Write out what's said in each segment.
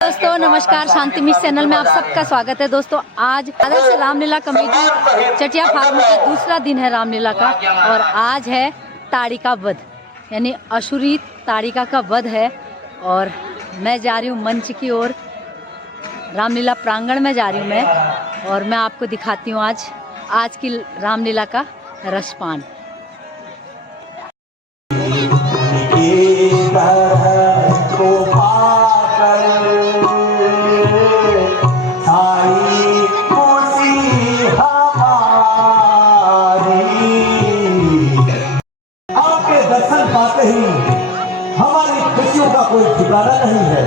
दोस्तों नमस्कार, शांति miss channel में आप सबका स्वागत है। दोस्तों आज आदर्श रामलीला कमेटी चटिया फार्म का दूसरा दिन है रामलीला का, और आज है ताड़िका वध, यानी असुरी ताड़िका का वध है। और मैं जा रही हूँ मंच की ओर, रामलीला प्रांगण में जा रही हूँ मैं, और मैं आपको दिखाती हूँ आज की रामलीला का रसपान। दर्शन पाते ही हमारी खुशियों का कोई ठिकाना नहीं है।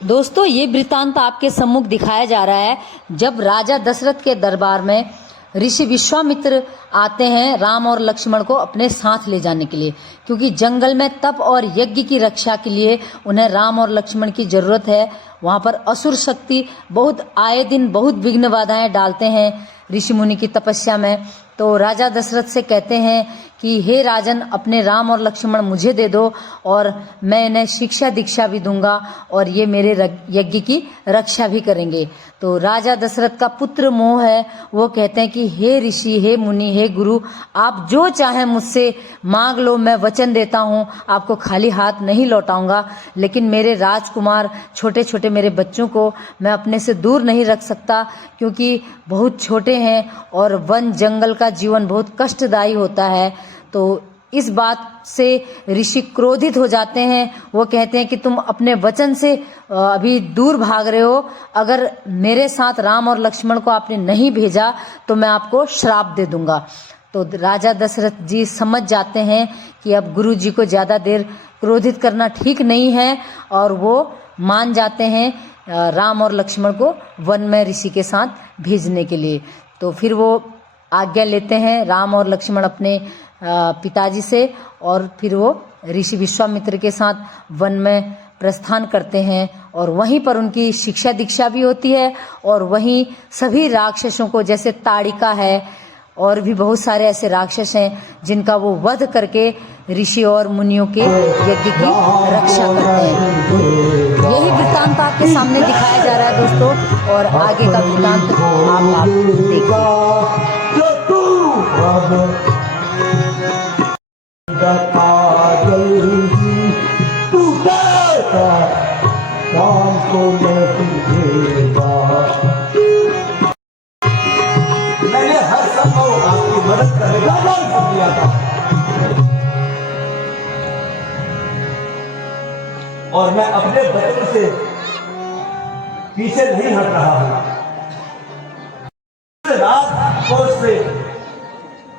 दोस्तों ये वृत्तांत आपके सम्मुख दिखाया जा रहा है जब राजा दशरथ के दरबार में ऋषि विश्वामित्र आते हैं राम और लक्ष्मण को अपने साथ ले जाने के लिए, क्योंकि जंगल में तप और यज्ञ की रक्षा के लिए उन्हें राम और लक्ष्मण की जरूरत है। वहां पर असुर शक्ति बहुत आए दिन बहुत विघ्न बाधाएं डालते हैं ऋषि मुनि की तपस्या में। तो राजा दशरथ से कहते हैं कि हे राजन, अपने राम और लक्ष्मण मुझे दे दो और मैं इन्हें शिक्षा दीक्षा भी दूंगा और ये मेरे यज्ञ की रक्षा भी करेंगे। तो राजा दशरथ का पुत्र मोह है, वो कहते हैं कि हे ऋषि, हे मुनि, हे गुरु, आप जो चाहें मुझसे मांग लो, मैं वचन देता हूँ आपको खाली हाथ नहीं लौटाऊंगा। लेकिन मेरे राजकुमार छोटे छोटे मेरे बच्चों को मैं अपने से दूर नहीं रख सकता, क्योंकि बहुत छोटे हैं और वन जंगल का जीवन बहुत कष्टदायी होता है। तो इस बात से ऋषि क्रोधित हो जाते हैं। वो कहते हैं कि तुम अपने वचन से अभी दूर भाग रहे हो, अगर मेरे साथ राम और लक्ष्मण को आपने नहीं भेजा तो मैं आपको श्राप दे दूंगा। तो राजा दशरथ जी समझ जाते हैं कि अब गुरु जी को ज्यादा देर क्रोधित करना ठीक नहीं है, और वो मान जाते हैं राम और लक्ष्मण को वन में ऋषि के साथ भेजने के लिए। तो फिर वो आज्ञा लेते हैं राम और लक्ष्मण अपने पिताजी से, और फिर वो ऋषि विश्वामित्र के साथ वन में प्रस्थान करते हैं। और वहीं पर उनकी शिक्षा दीक्षा भी होती है, और वहीं सभी राक्षसों को, जैसे ताड़िका है और भी बहुत सारे ऐसे राक्षस हैं जिनका वो वध करके ऋषि और मुनियों के यज्ञ की रक्षा करते हैं। यही वृत्तांत आपके सामने दिखाया जा रहा है दोस्तों, और आगे का वृत्तांत आप देखिए। मैंने हर संभव आपकी मदद करने का वादा किया था, और मैं अपने वचन से पीछे नहीं हट रहा हूं। राजकोष से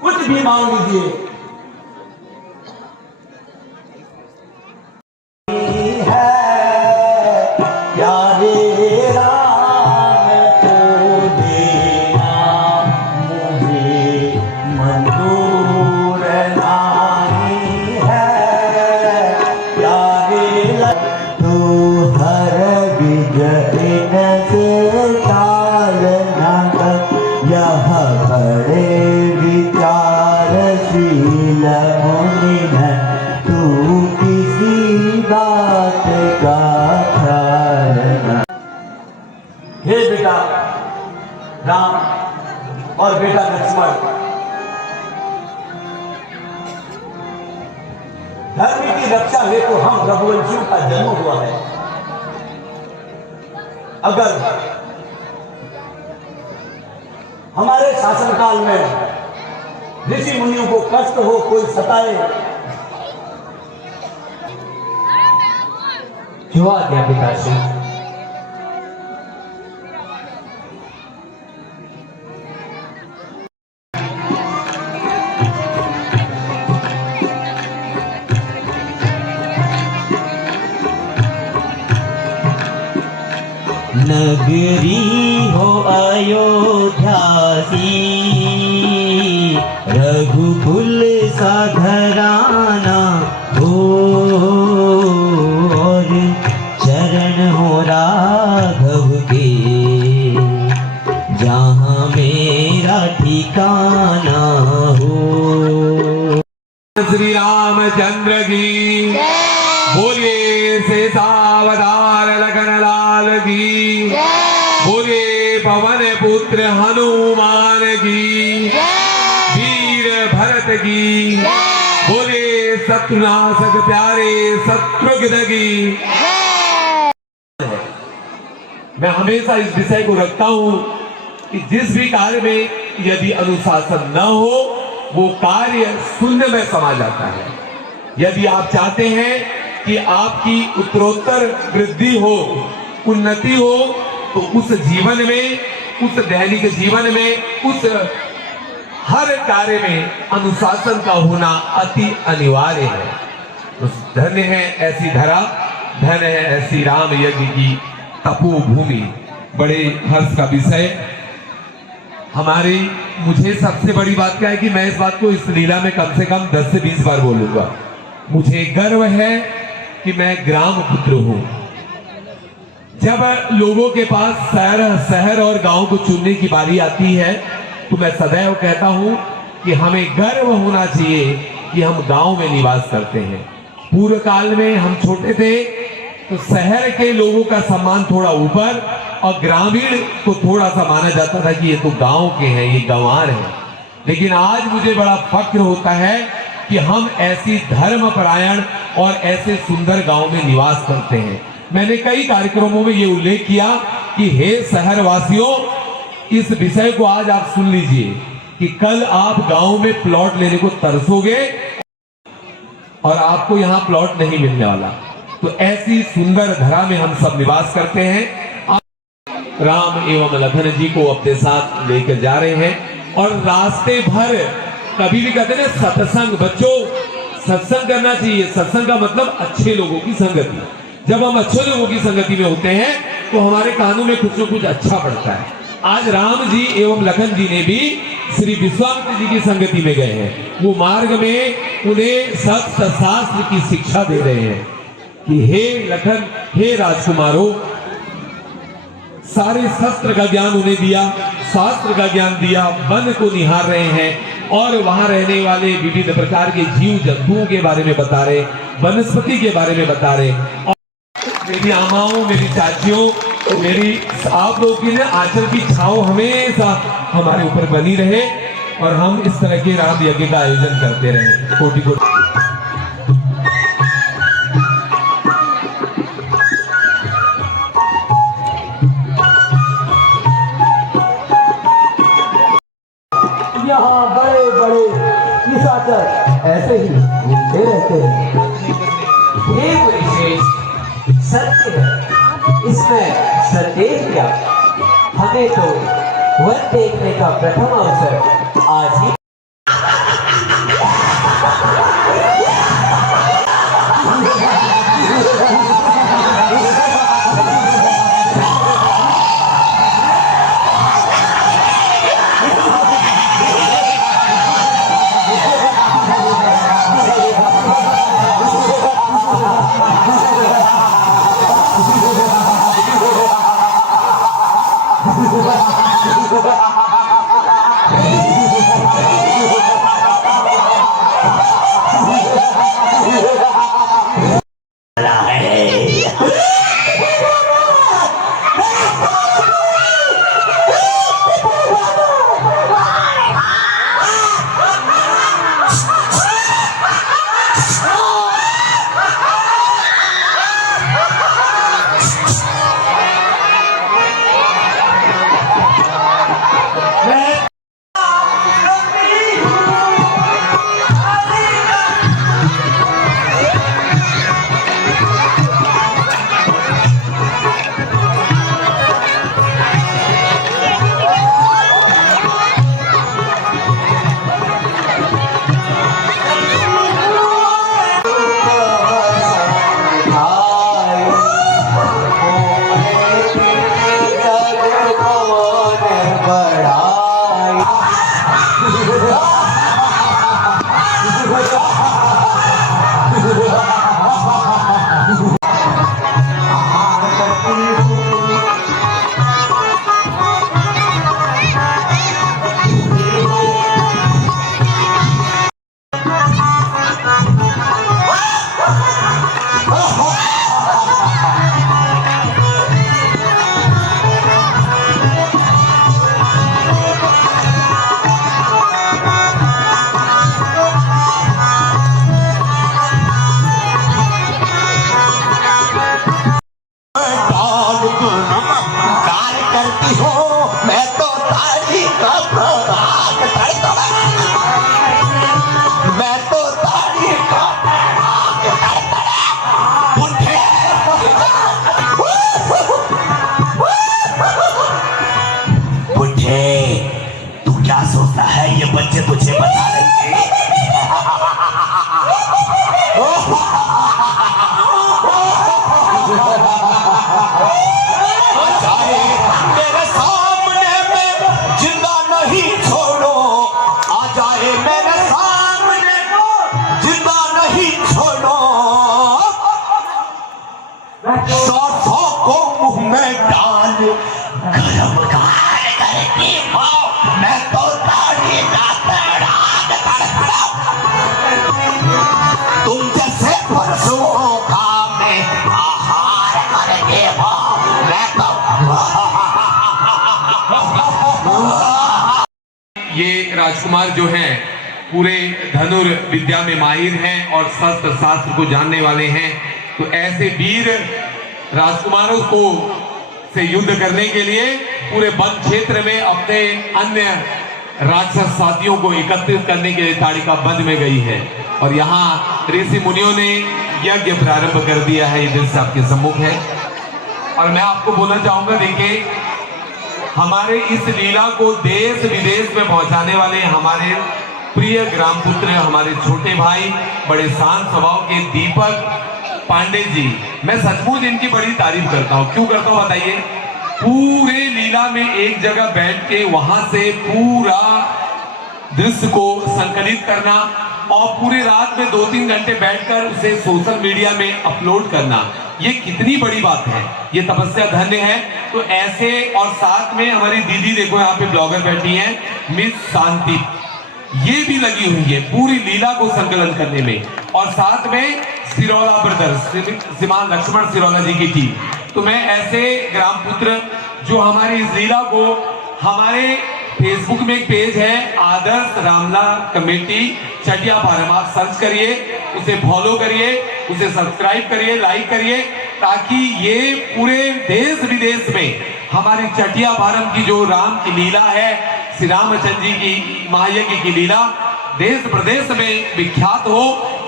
कुछ भी मांग लीजिए, हे बेटा राम और बेटा लक्ष्मण, धर्म की रक्षा हेतु हम रघुवंशियों का जन्म हुआ है। अगर हमारे शासनकाल में ऋषि मुनियों को कष्ट हो, कोई सताए, क्यों आ गया पिताजी? नगरी हो अयोध्या सी, रघुकुल सा घराना हो, और चरण हो राघव के, जहाँ मेरा ठिकाना हो। श्री रामचंद्र की बोलिए शेषावतार लखन लाल की, बोले पवन पुत्र हनुमान की, वीर भरत की, बोले शत्रुनाशक प्यारे शत्रुघ्न की। मैं हमेशा इस विषय को रखता हूं कि जिस भी कार्य में यदि अनुशासन न हो वो कार्य शून्य में समा जाता है। यदि आप चाहते हैं कि आपकी उत्तरोत्तर वृद्धि हो, उन्नति हो, तो उस जीवन में, उस दैनिक जीवन में, उस हर कार्य में अनुशासन का होना अति अनिवार्य है। तो धन्य है ऐसी धरा, धन्य है ऐसी राम यज्ञ की तपोभूमि। बड़े हर्ष का विषय हमारी। मुझे सबसे बड़ी बात क्या है कि मैं इस बात को इस लीला में कम से कम 10 से 20 बार बोलूंगा। मुझे गर्व है कि मैं ग्राम पुत्र हूं। जब लोगों के पास शहर और गांव को चुनने की बारी आती है तो मैं सदैव कहता हूं कि हमें गर्व होना चाहिए कि हम गांव में निवास करते हैं। पूर्व काल में हम छोटे थे तो शहर के लोगों का सम्मान थोड़ा ऊपर और ग्रामीण को थोड़ा सा माना जाता था कि ये तो गांव के हैं, ये गंवार हैं। लेकिन आज मुझे बड़ा फक्र होता है कि हम ऐसी धर्मपरायण और ऐसे सुंदर गांव में निवास करते हैं। मैंने कई कार्यक्रमों में ये उल्लेख किया कि हे शहरवासियों, इस विषय को आज आप सुन लीजिए कि कल आप गांव में प्लॉट लेने को तरसोगे और आपको यहां प्लॉट नहीं मिलने वाला। तो ऐसी सुंदर धरा में हम सब निवास करते हैं। राम एवं लखन जी को अपने साथ लेकर जा रहे हैं और रास्ते भर कभी भी कहते हैं सत्संग, बच्चों सत्संग करना चाहिए। सत्संग का मतलब अच्छे लोगों की संगति। जब हम अच्छे लोगों की संगति में होते हैं तो हमारे कानों में कुछ न कुछ अच्छा पड़ता है। आज राम जी एवं लखन जी ने भी श्री विश्वामित्र जी की संगति में गए हैं। वो मार्ग में उन्हें सत्य शास्त्र की शिक्षा दे रहे हैं कि हे लखन, हे राजकुमारों, सारे शस्त्र का ज्ञान उन्हें दिया, शास्त्र का ज्ञान दिया, वन को निहार रहे हैं और वहां रहने वाले विविध प्रकार के जीव जंतुओं के बारे में बता रहे, वनस्पति के बारे में बता रहे। और मेरी आमाओं, मेरी चाचियों, मेरी आप लोगों की आंचल की छांव हमेशा हमारे ऊपर बनी रहे और हम इस तरह के राम यज्ञ का आयोजन करते रहे। कोटि कोटि यहाँ बड़े बड़े निशाचर ऐसे ही घूमते रहते हैं। ये विशेष सत्य है, इसमें संदेह क्या। हमें तो वन देखने का प्रथम अवसर आज ही सौंफों को मुंह में डाल गरम कार करती हो, मैं तो ताड़ी का तड़ाक तड़पड़ा। तुम जैसे पशुओं का मैं आहार करते हो, मैं तो ये राजकुमार जो हैं पूरे धनुर्विद्या में माहिर हैं और शस्त्र शास्त्र को जानने वाले हैं। तो ऐसे वीर राजकुमारों को से युद्ध करने के लिए पूरे वन क्षेत्र में अपने अन्य राक्षस साथियों को एकत्रित करने के लिए ताड़िका वन में गई है। और यहाँ ऋषि मुनियों ने यज्ञ प्रारंभ कर दिया है। ये दृश्य आपके सम्मुख है। और मैं आपको बोलना चाहूंगा, देखिए हमारे इस लीला को देश विदेश में पहुंचाने वाले हमारे प्रिय ग्राम पुत्र, हमारे छोटे भाई, बड़े शांत स्वभाव के दीपक पांडे जी, मैं सचमुच इनकी बड़ी तारीफ करता हूँ। क्यों करता हूँ बताइए? पूरे लीला में एक जगह बैठ के वहां से पूरा दृश्य को संकलित करना और पूरे रात में 2-3 घंटे बैठकर उसे सोशल मीडिया में अपलोड करना, ये कितनी बड़ी बात है। ये तपस्या धन्य है। तो ऐसे, और साथ में हमारी दीदी देखो यहाँ पे ब्लॉगर बैठी है, मिस शांति, ये भी लगी हुई है पूरी लीला को संकलन करने में। और साथ में सिरोला ब्रदर्स, श्रीमान लक्ष्मण सिरोला जी की टीम। तो मैं ऐसे ग्राम पुत्र जो हमारी इस लीला को, हमारे फेसबुक में एक पेज है आदर्श रामला कमेटी चटिया फार्म, आप सर्च करिए, उसे फॉलो करिए, उसे सब्सक्राइब करिए, लाइक करिए, ताकि ये पूरे देश विदेश में हमारी चटिया फार्म की जो राम की लीला है, श्री रामचंद्र जी की महायज्ञ की लीला देश प्रदेश में विख्यात हो,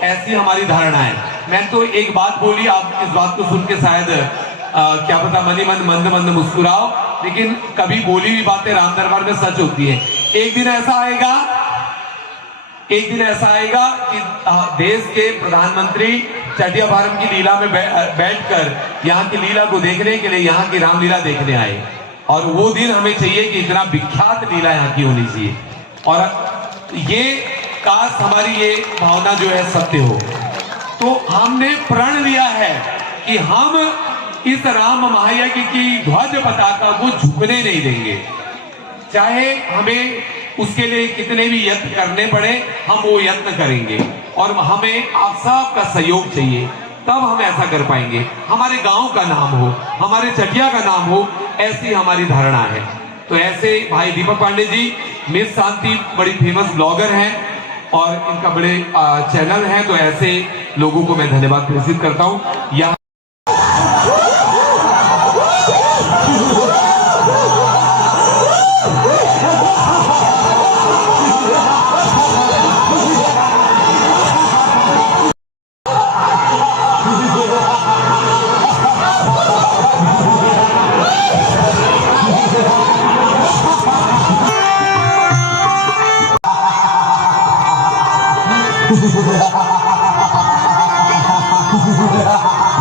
ऐसी हमारी धारणा है। मैं तो एक बात बोली, आप इस बात को सुन के शायद क्या पता मनी मन मंद मंद मुस्कुराओ, लेकिन कभी बोली हुई बातें राम दरबार में सच होती है। एक दिन ऐसा आएगा कि देश के प्रधानमंत्री चटिया फार्म की लीला में बैठकर यहाँ की लीला को देखने के लिए, यहाँ की रामलीला देखने आए। और वो दिन हमें चाहिए कि इतना विख्यात लीला यहाँ की होनी चाहिए। और ये काश हमारी ये भावना जो है सत्य हो। तो हमने प्रण लिया है कि हम इस राम महायज्ञ की ध्वज पताका को झुकने नहीं देंगे, चाहे हमें उसके लिए कितने भी यत्न करने पड़े, हम वो यत्न करेंगे। और हमें आप सबका सहयोग चाहिए, तब हम ऐसा कर पाएंगे। हमारे गांव का नाम हो, हमारे चटिया का नाम हो, ऐसी हमारी धारणा है। तो ऐसे भाई दीपक पांडे जी, मिस शांति बड़ी फेमस ब्लॉगर हैं और इनका बड़े चैनल है। तो ऐसे लोगों को मैं धन्यवाद प्रेषित करता हूँ। यहाँ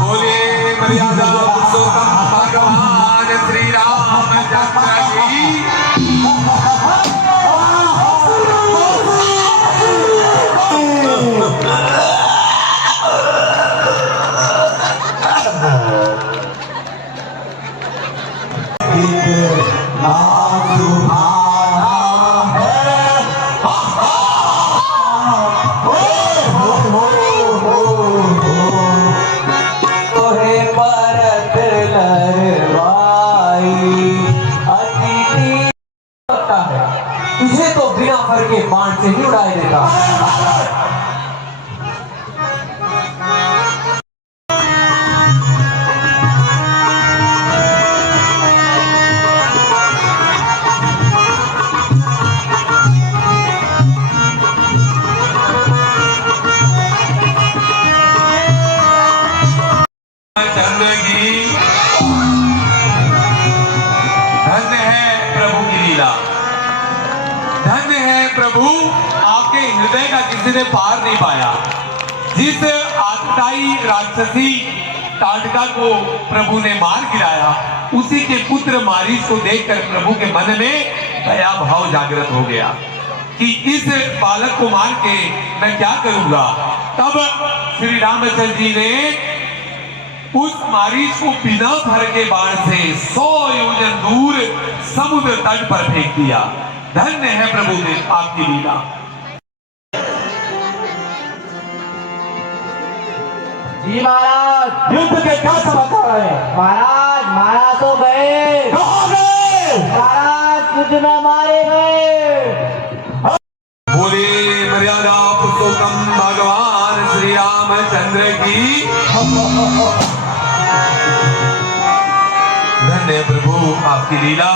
बोले मर्यादा पुरुषोत्तम भगवान श्री रामचंद्र की। तुझे तो बिना फर के बाण से ही उड़ाए देता। धन्य है प्रभु की लीला, धन्य है प्रभु, आपके हृदय का किसी ने पार नहीं पाया। जिस आतताई राक्षसी ताड़का को प्रभु ने मार गिराया, उसी के पुत्र मारीच को देखकर प्रभु के मन में दया भाव जागृत हो गया कि इस बालक को मार के मैं क्या करूंगा। तब श्री रामचंद्र जी ने उस मारीच को बिना भर के बाण से 100 योजन दूर समुद्र तट पर फेंक दिया। धन्य है प्रभु ने आपकी लीला। जी महाराज, युद्ध के क्या समाचार है? महाराज, महाराज तो गए। कहाँ गए? महाराज युद्ध में मारे गए। बोले मर्यादा पुरुषोत्तम भगवान श्री रामचंद्र की। धन्य प्रभु आपकी लीला।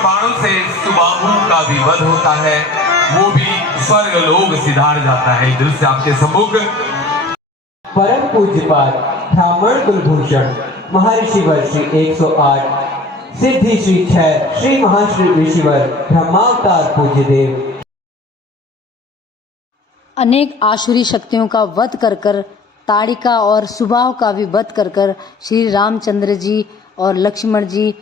बाणों से सुबाहु का भी वध होता है, वो भी स्वर्ग लोक सिधार जाता है। दृश्य आपके सम्मुख। परम पूज्यपाद ब्राह्मण कुलभूषण महर्षि वर्षी 108 सिद्धि श्री 6 श्री महाश्री ऋषिवर ब्रह्मावतार पूज्य देव अनेक आसुरी शक्तियों का वध कर कर, ताड़िका और सुबाहु का भी वध कर कर श्री रामचंद्र जी और लक्ष्मण जी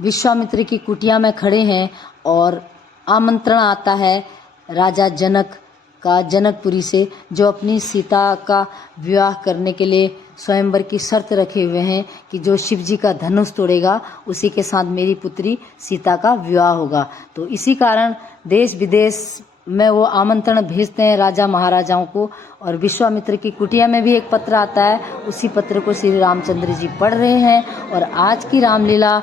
विश्वामित्र की कुटिया में खड़े हैं और आमंत्रण आता है राजा जनक का जनकपुरी से, जो अपनी सीता का विवाह करने के लिए स्वयंवर की शर्त रखे हुए हैं कि जो शिव जी का धनुष तोड़ेगा उसी के साथ मेरी पुत्री सीता का विवाह होगा। तो इसी कारण देश विदेश में वो आमंत्रण भेजते हैं राजा महाराजाओं को। और विश्वामित्र की कुटिया में भी एक पत्र आता है, उसी पत्र को श्री रामचंद्र जी पढ़ रहे हैं। और आज की रामलीला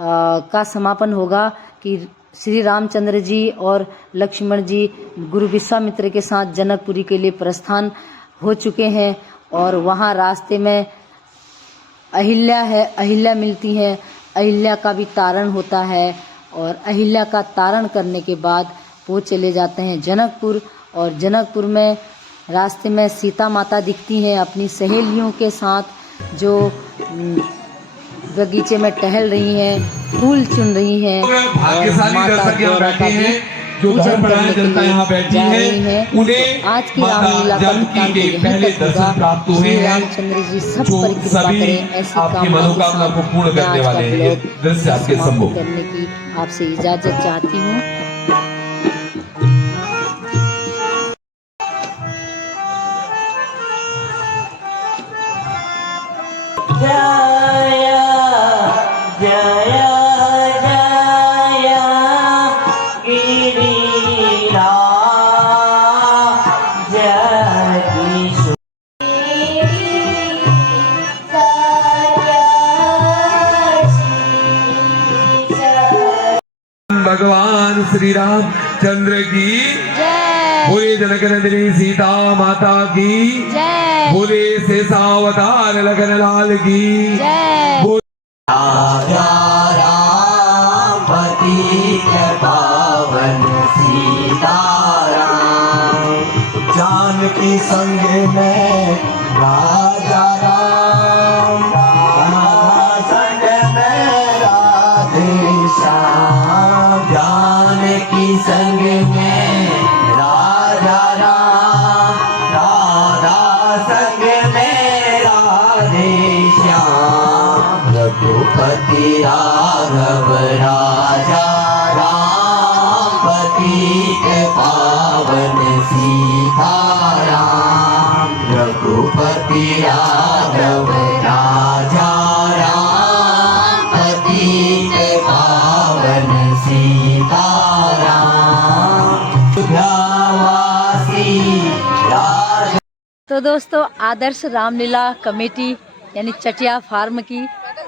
का समापन होगा कि श्री रामचंद्र जी और लक्ष्मण जी गुरु विश्वामित्र के साथ जनकपुरी के लिए प्रस्थान हो चुके हैं। और वहाँ रास्ते में अहिल्या है, अहिल्या मिलती है, अहिल्या का भी तारण होता है। और अहिल्या का तारण करने के बाद वो चले जाते हैं जनकपुर। और जनकपुर में रास्ते में सीता माता दिखती हैं अपनी सहेलियों के साथ, जो बगीचे में टहल रही हैं, फूल चुन रही हैं। भाग्यशाली दर्शक यहाँ बैठे हैं, जो घर पराया जनता यहाँ बैठी है, उन्हें आज की रामलीला का वृत्तांत पहले दर्शन प्राप्त हुए हैं, रामचंद्र जी सब जो पर कृपा सभी करें। ऐसी आपकी मनोकामना को पूर्ण करने वाले हैं। ये दृश्य आपके सम्मुख करने की आपसे इजाजत चाहती हूँ। जय जय जय गिरिराज जगदीश भगवान श्री रामचंद्र की जय बोले जनक नंदिनी सीता माता की जय बोले शेषावतार लखन लाल की जय। राजा राम पतित पावन सीताराम, जानकी संग में राजा राम, राधा संग में राधे श्याम, जानकी संग में राजा राम, राधा संग में राधे श्याम, रघुपति राघव राजा राम पतित पावन सीताराम, रघुपति राघव राजा राम पतित पावन सीताराम, अयोध्यावासी राज। तो दोस्तों, आदर्श रामलीला कमेटी यानी चटिया फार्म की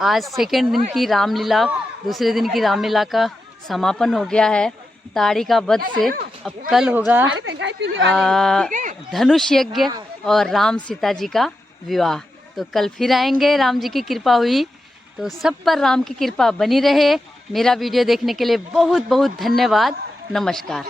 आज सेकेंड दिन की रामलीला, दूसरे दिन की रामलीला का समापन हो गया है ताड़िका वध से। अब कल होगा धनुष यज्ञ और राम सीता जी का विवाह। तो कल फिर आएंगे, राम जी की कृपा हुई तो सब पर राम की कृपा बनी रहे। मेरा वीडियो देखने के लिए बहुत बहुत धन्यवाद। नमस्कार।